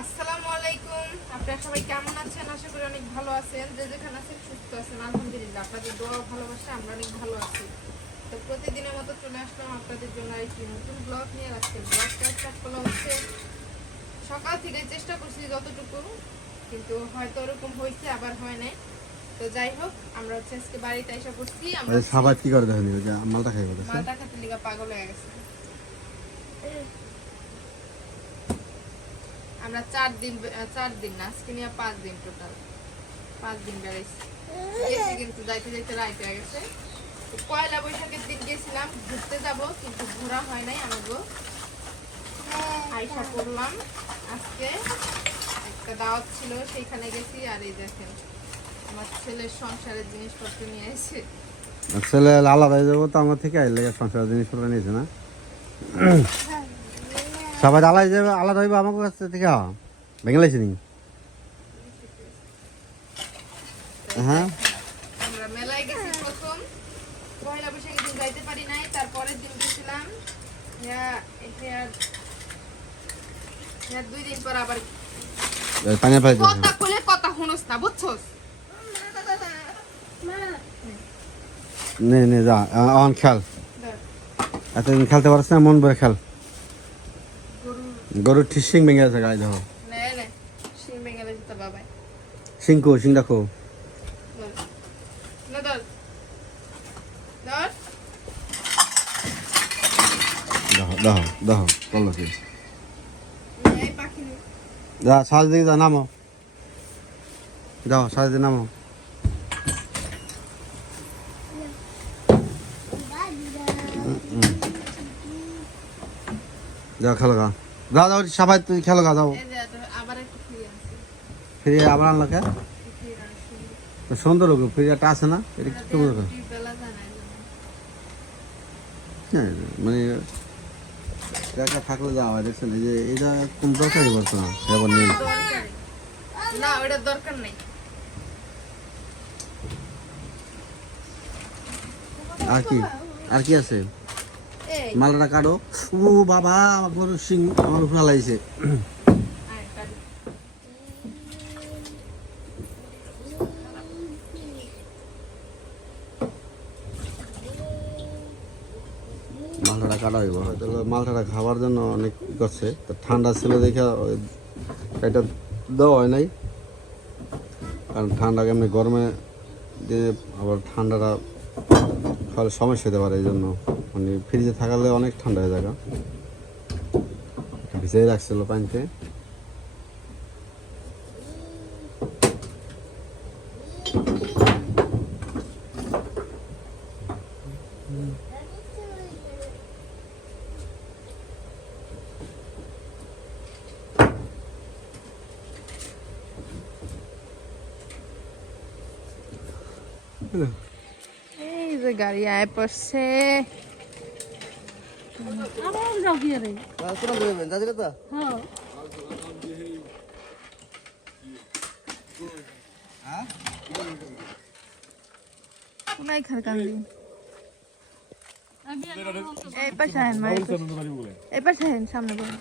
আসসালামু আলাইকুম, আপনারা সবাই কেমন আছেন? আশা করি অনেক ভালো আছেন। যে যেখানে আছেন সুস্থ আছেন, আলহামদুলিল্লাহ। আপনাদের দোয়া ভালোবাসা আমরা অনেক ভালো আছি। তো প্রতিদিনের মতো চলে আসলাম আপনাদের জন্য একটি নতুন ব্লগ নিয়ে। আজকে ব্লগটা স্টার্ট করা হচ্ছে সকাল থেকে। চেষ্টা করছি যতটুকু, কিন্তু হয়তো ওরকম হয়েছে, আবার হয় নাই। তো যাই হোক, আমরা হচ্ছে আজকে বাড়িতে এসে পড়ছি। আমরা সাবাত কি করে দেখেন মালটা খাই বলে মালটা খেতে লিগা পাগল হয়ে গেছে। আমরা 4 দিন না, আজকে নিয়ে 5 দিন, টোটাল 5 দিন বেড়াইছি। কিন্তু যাইতে যাইতে রাত হয়ে গেছে। পয়লা বৈশাখের দিন গেছিলাম ঘুরতে যাব, কিন্তু ঘোরা হয় নাই। আমাকে আইসা করলাম আজকে একটা দাওয়াত ছিল, সেইখানে গেছি। আর এই দেখেন আমার ছেলের সংসারের জিনিসপত্র নিয়ে এসে। ছেলে আলাদা হয়ে যাবো তো আমার থেকে লেগে সংসারের জিনিসপত্র নিয়েছে না। সবাই আলাদা যাবে, আলাদা হইব আমার কাছ থেকে ভেঙে লাইছি নি। হ্যাঁ, আমরা মেলায় গেছি প্রথম। পয়লা বৈশাখের দিন যাইতে পারি নাই, তারপরের দিন গেছিলাম। 2 দিন পর আবার পানিয়া পাই কথা কইলে কথা শুনস না, বুঝছস? নে নে যা অন খেল। এতদিন খেলতে পারছ না, মন ভরে খেল। গরুর ঠিক সিং ভেঙে আছে গায়ে দেখো। শিং ভেঙে গেছে তো বাবাই। সিংকো সিং রাখো। দেখো দেখো দেখো করলো কি। যা সাজ দিকে যা, নামো যাও, সাজ দিয়ে নামো। যাও খেলো গা, যাও যাও সবাই তুই খেলো গা, যাও ফিরে আবার আনলো কে সুন্দর হোক। ফিরে একটা আছে না, এটা কি মানে একটা থাকলে যাওয়া হয়। দেখছেন এই যে এটা কোন দরকারই পড়তো না, এবার নেই। না, ওটা দরকার নেই। আর কি আছে? মালটা কাটো। ও বাবা, আমার গরুর সিং আমার উপরে লাইছে। মালটা কাটা হইব, হয়তো মালটা খাওয়ার জন্য অনেক করছে। তো ঠান্ডা ছিল দেখে এটা দেওয়া হয় নাই, কারণ ঠান্ডা এমনি গরমে দিয়ে আবার ঠান্ডাটা খাওয়ার সমস্যা হতে পারে। এই জন্য মানে ফ্রিজে থাকালে অনেক ঠান্ডা হয়ে যায়। ভিজিয়ে রাখছিল পানিতে। এই যে গাড়ি আয় পড়ছে। কোনায় খার কান্দি এই পাশে আহেন, এই পাশে আহেন, সামনে বলেন।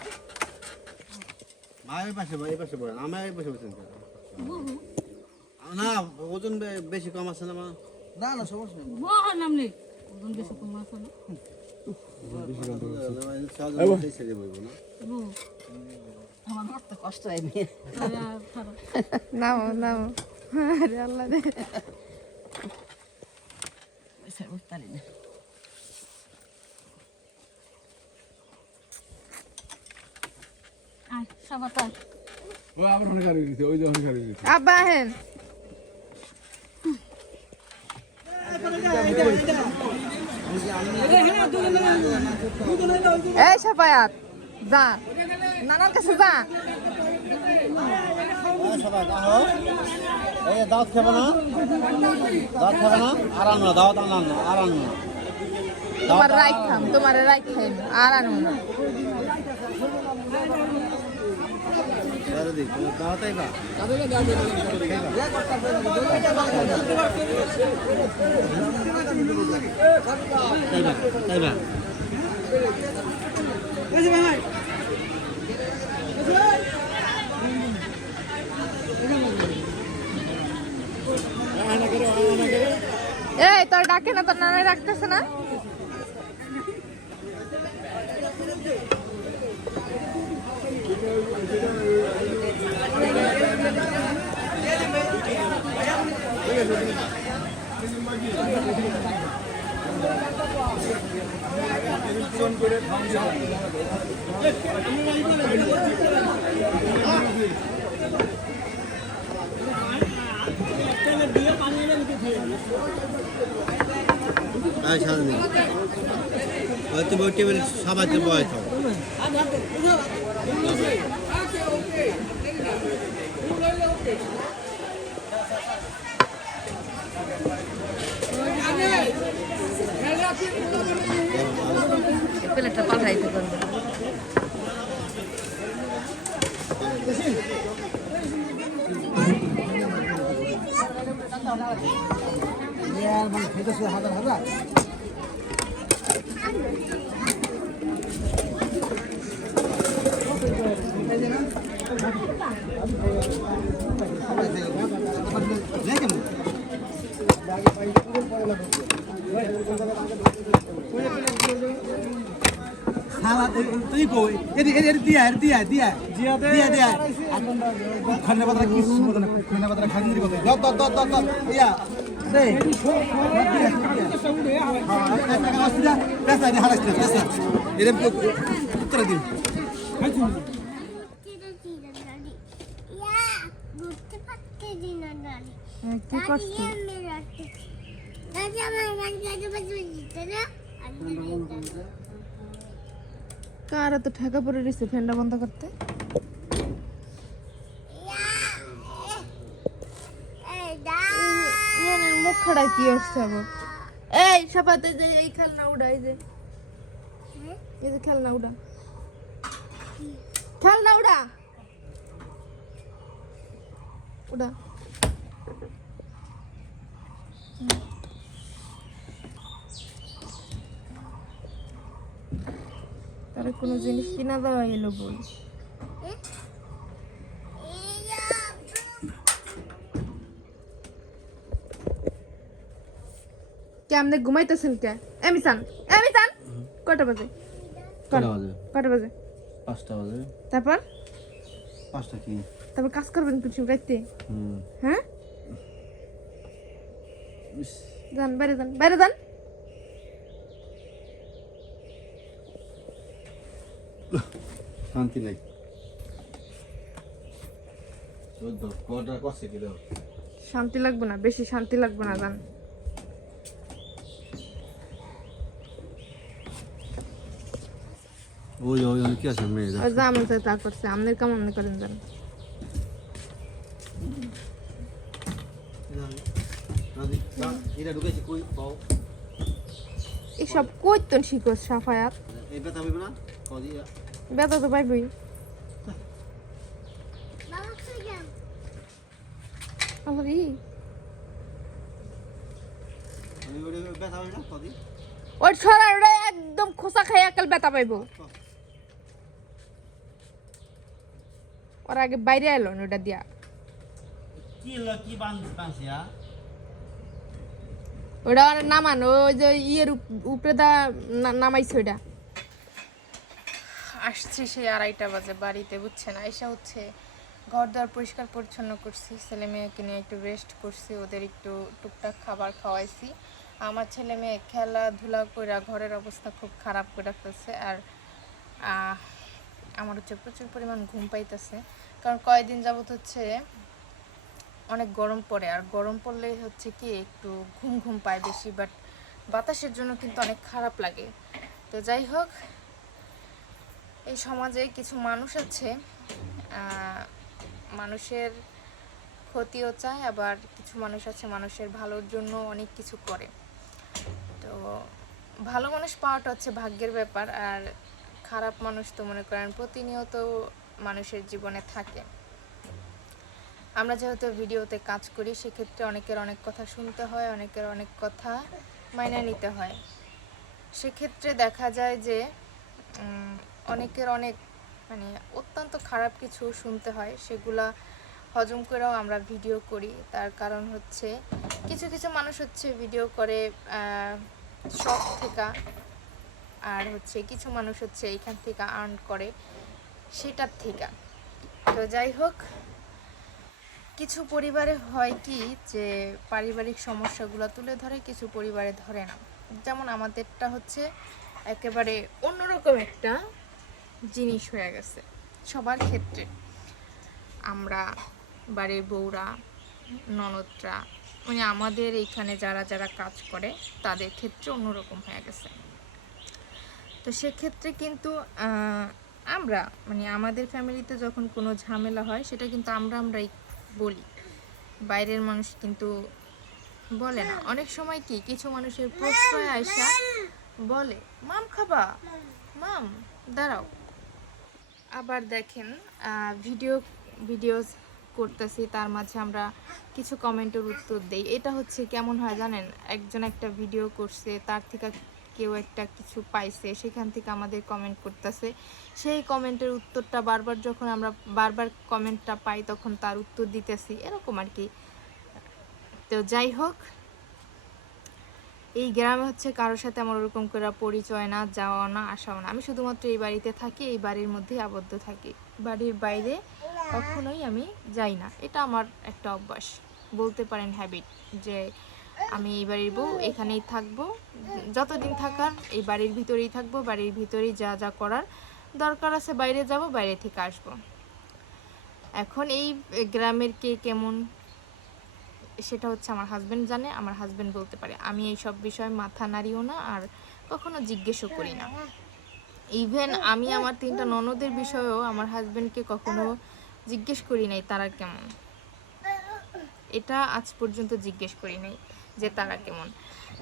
মায়ের পাশে ভাই, এই পাশে বলেন, আমার এই পাশে বসেন না। ওজন বেশি কম আছে না? না না, সমস্যা নেই। নাম নেই, ওজন বেশি কম আছে না। আমার তো কষ্ট হয় নাও নাও, আরে আল্লাহ রে। পারি না। আব্বা আহেন। এই সাফায়াত যা, নানার কাছে যা। দাওয়াত খাবে না, দাওয়াত খাবে না, আর আনো দাওয়াত, আনো আর আনো। তোমার রাইখাম, তোমার রাইখাম, আর আনো না। এই তোর ডাকে না, তোর নানা ডাকতেছে না? তুমি ওই টেবিল সবাই বয় খাও। প্লেটটা পাঠাইতে পারবে। তুই কই দিয়া খান্না পাতা কিছু মতো না খান্না পাতা খান্নি কথা দত ইয়া দে উত্তর দিন কি করছিস? কার এত ঠেকা পড়ে রয়েছে ফ্যানটা বন্ধ করতে? মুখ খাড়া কি আসছে আবার? এই সাপাতে যে এই খেলনা উড়া, এই যে খেলনা উড়া, খেলনা উড়া উড়া। তারা কোনো জিনিস কিনা দেওয়া এলো বল। কেমনে ঘুমাইতেছেন কে? এমিসান কটা বাজে? কটা বাজে? 5টা বাজে। তারপর 5টা কি? তারপর কাজ করবেন কিছু রাইতে? হ্যাঁ যান বাইরে যান। শান্তি নেই। শান্তি লাগবে না, বেশি শান্তি লাগবে না, যান। ওই কি আছে মেয়ে? যেমন তা করছে, আমনের কেমন মনে করেন যান। এসব কইতেন শিখো সাফায়াত। ব্যথা তো পাইবই। ওই ছড়া একদম খোসা খাই একাল ব্যথা পাইব। ওর আগে বাইরে এলো ওটা দিয়া। ওটা নামান, ওই যে ইয়ের উপরে দা নামাইছে ওইটা। আসছি সেই 2:30 বাজে বাড়িতে, বুঝছেন? আইসা হচ্ছে ঘর দ্বার পরিষ্কার পরিচ্ছন্ন করছি, ছেলে মেয়েকে নিয়ে একটু রেস্ট করছি, ওদের একটু টুকটাক খাবার খাওয়াইছি। আমার ছেলে মেয়ে খেলাধুলা করে ঘরের অবস্থা খুব খারাপ করে ফেলছে। আর আমার হচ্ছে প্রচুর পরিমাণ ঘুম পাইতেছে, কারণ কয়েকদিন যাবত হচ্ছে অনেক গরম পড়ে, আর গরম পড়লে হচ্ছে কি একটু ঘুম পায় বেশি, বাট বাতাসের জন্য কিন্তু অনেক খারাপ লাগে। তো যাই হোক, এই সমাজে কিছু মানুষ আছে মানুষের ক্ষতিও চায়, আবার কিছু মানুষ আছে মানুষের ভালোর জন্য অনেক কিছু করে। তো ভালো মানুষ পাওয়াটা হচ্ছে ভাগ্যের ব্যাপার, আর খারাপ মানুষ তো মনে করেন প্রতিনিয়ত মানুষের জীবনে থাকে। আমরা যেহেতু ভিডিওতে কাজ করি সেক্ষেত্রে অনেকের অনেক কথা শুনতে হয়, অনেকের অনেক কথা মাইনে নিতে হয়। সেক্ষেত্রে দেখা যায় যে অনেকের অনেক মানে অত্যন্ত খারাপ কিছু শুনতে হয়, সেগুলা হজম করেও আমরা ভিডিও করি। তার কারণ হচ্ছে কিছু কিছু মানুষ হচ্ছে ভিডিও করে শখ থেকে, আর হচ্ছে কিছু মানুষ হচ্ছে এইখান থেকে আর্ন করে সেটার থেকে। তো যাই হোক, কিছু পরিবারে হয় কি যে পারিবারিক সমস্যাগুলো তুলে ধরে, কিছু পরিবারে ধরে না। যেমন আমাদেরটা হচ্ছে একেবারে অন্যরকম একটা জিনিস হয়ে গেছে সবার ক্ষেত্রে। আমরা বাড়ির বউরা, ননদরা, মানে আমাদের এইখানে যারা যারা কাজ করে তাদের ক্ষেত্রে অন্যরকম হয়ে গেছে। তো সেক্ষেত্রে কিন্তু আমরা মানে আমাদের ফ্যামিলিতে যখন কোনো ঝামেলা হয় সেটা কিন্তু আমরাই বলি, বাইরের মানুষ কিন্তু বলে না। অনেক সময় কি কিছু মানুষের প্রশ্রয় আয়সা বলে, মাম খাবা, মাম দাঁড়াও। আবার দেখেন ভিডিও করতেছি, তার মাঝে আমরা কিছু কমেন্টের উত্তর দেই। এটা হচ্ছে কেমন হয় জানেন, একজন একটা ভিডিও করছে, তার থেকে কেউ একটা কিছু পাইছে, সেখান থেকে আমাদের কমেন্ট করতেছে, সেই কমেন্টের উত্তরটা বারবার যখন আমরা বারবার কমেন্টটা পাই তখন তার উত্তর দিতেছি, এরকম আর কি। তো যাই হোক, এই গ্রামে হচ্ছে কারোর সাথে আমার ওরকম করে পরিচয় না, যাওয়া না, আসাও না। আমি শুধুমাত্র এই বাড়িতে থাকি, এই বাড়ির মধ্যেই আবদ্ধ থাকি, বাড়ির বাইরে কখনোই আমি যাই না। এটা আমার একটা অভ্যাস, বলতে পারেন হ্যাবিট, যে আমি এই বাড়ির বউ, এখানেই থাকবো, যতদিন থাকার এই বাড়ির ভিতরেই থাকবো, বাড়ির ভিতরেই যা যা করার দরকার আছে বাইরে যাব, বাইরে থেকে আসবো। এখন এই গ্রামের কে কেমন সেটা হচ্ছে আমার হাজবেন্ড জানে, আমার হাজবেন্ড বলতে পারে। আমি এই সব বিষয়ে মাথা নাড়িও না, আর কখনো জিজ্ঞেসও করি না। ইভেন আমি আমার 3টা ননদের বিষয়েও আমার হাজবেন্ডকে কখনো জিজ্ঞেস করি নাই তারা কেমন, এটা আজ পর্যন্ত জিজ্ঞেস করি নাই যে তারা কেমন।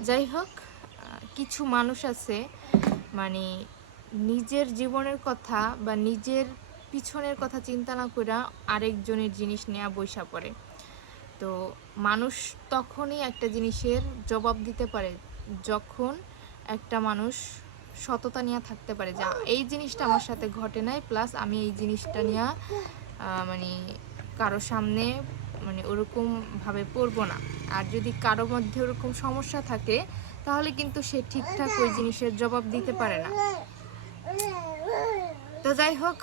যাই হোক, কিছু মানুষ আছে মানে নিজের জীবনের কথা বা নিজের পিছনের কথা চিন্তা না করে আরেকজনের জিনিস নেওয়া বৈশা পড়ে। তো মানুষ তখনই একটা জিনিসের জবাব দিতে পারে যখন একটা মানুষ সততা নিয়ে থাকতে পারে, যে এই জিনিসটা আমার সাথে ঘটে নাই, প্লাস আমি এই জিনিসটা নিয়ে মানে কারো সামনে মানে ওরকমভাবে পড়বো না। আর যদি কারো মধ্যে ওরকম সমস্যা থাকে তাহলে কিন্তু সে ঠিকঠাক ওই জিনিসের জবাব দিতে পারে না। তো যাই হোক,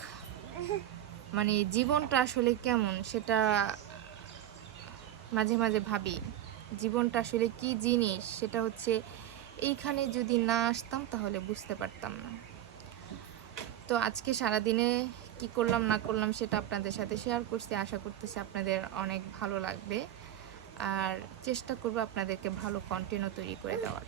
মানে জীবনটা আসলে কেমন সেটা মাঝে মাঝে ভাবি, জীবনটা আসলে কি জিনিস সেটা হচ্ছে এইখানে যদি না আসতাম তাহলে বুঝতে পারতাম না। তো আজকে সারাদিনে কি করলাম না করলাম সেটা আপনাদের সাথে শেয়ার করছি, আশা করতেছি আপনাদের অনেক ভালো লাগবে, আর চেষ্টা করবো আপনাদেরকে ভালো কন্টেন্টও তৈরি করে দেওয়ার।